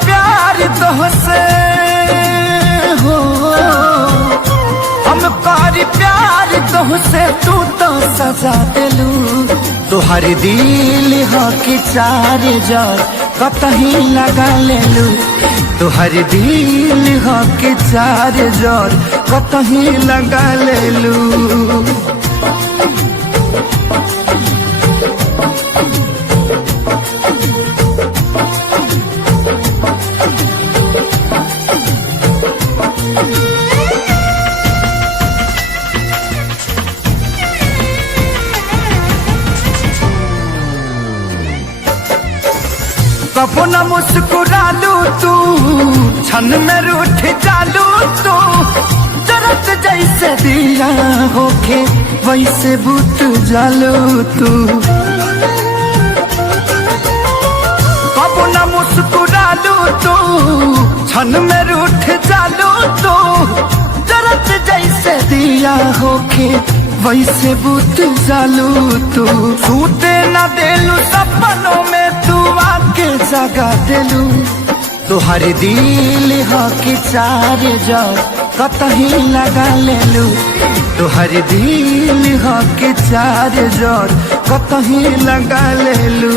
प्यार तोहसे हो, हम करी प्यार तोहसे, तू तो सजा दिलू। तोहर दिल हो कि चार जार कतही लगा लेलू। तोहर दिल हो कि चार जार कतही लगा लेलू। कबो न मुस्कुरालू तू, क्षण में रूठ जालू तू। जरत जैसे दिया होके वैसे बुत जालू तू। कबो न मुस्कुरालू तू, क्षण में रूठ जालू तू। जरत जैसे दिया होके वैसे बुत जालू तू। सूते न देलू सपनों में तू आके जगा दिलू। तोहर दिल हो कि चार जार कतही लगा लेलू। तोहर दिल हो कि चार जार कतही लगा लेलू।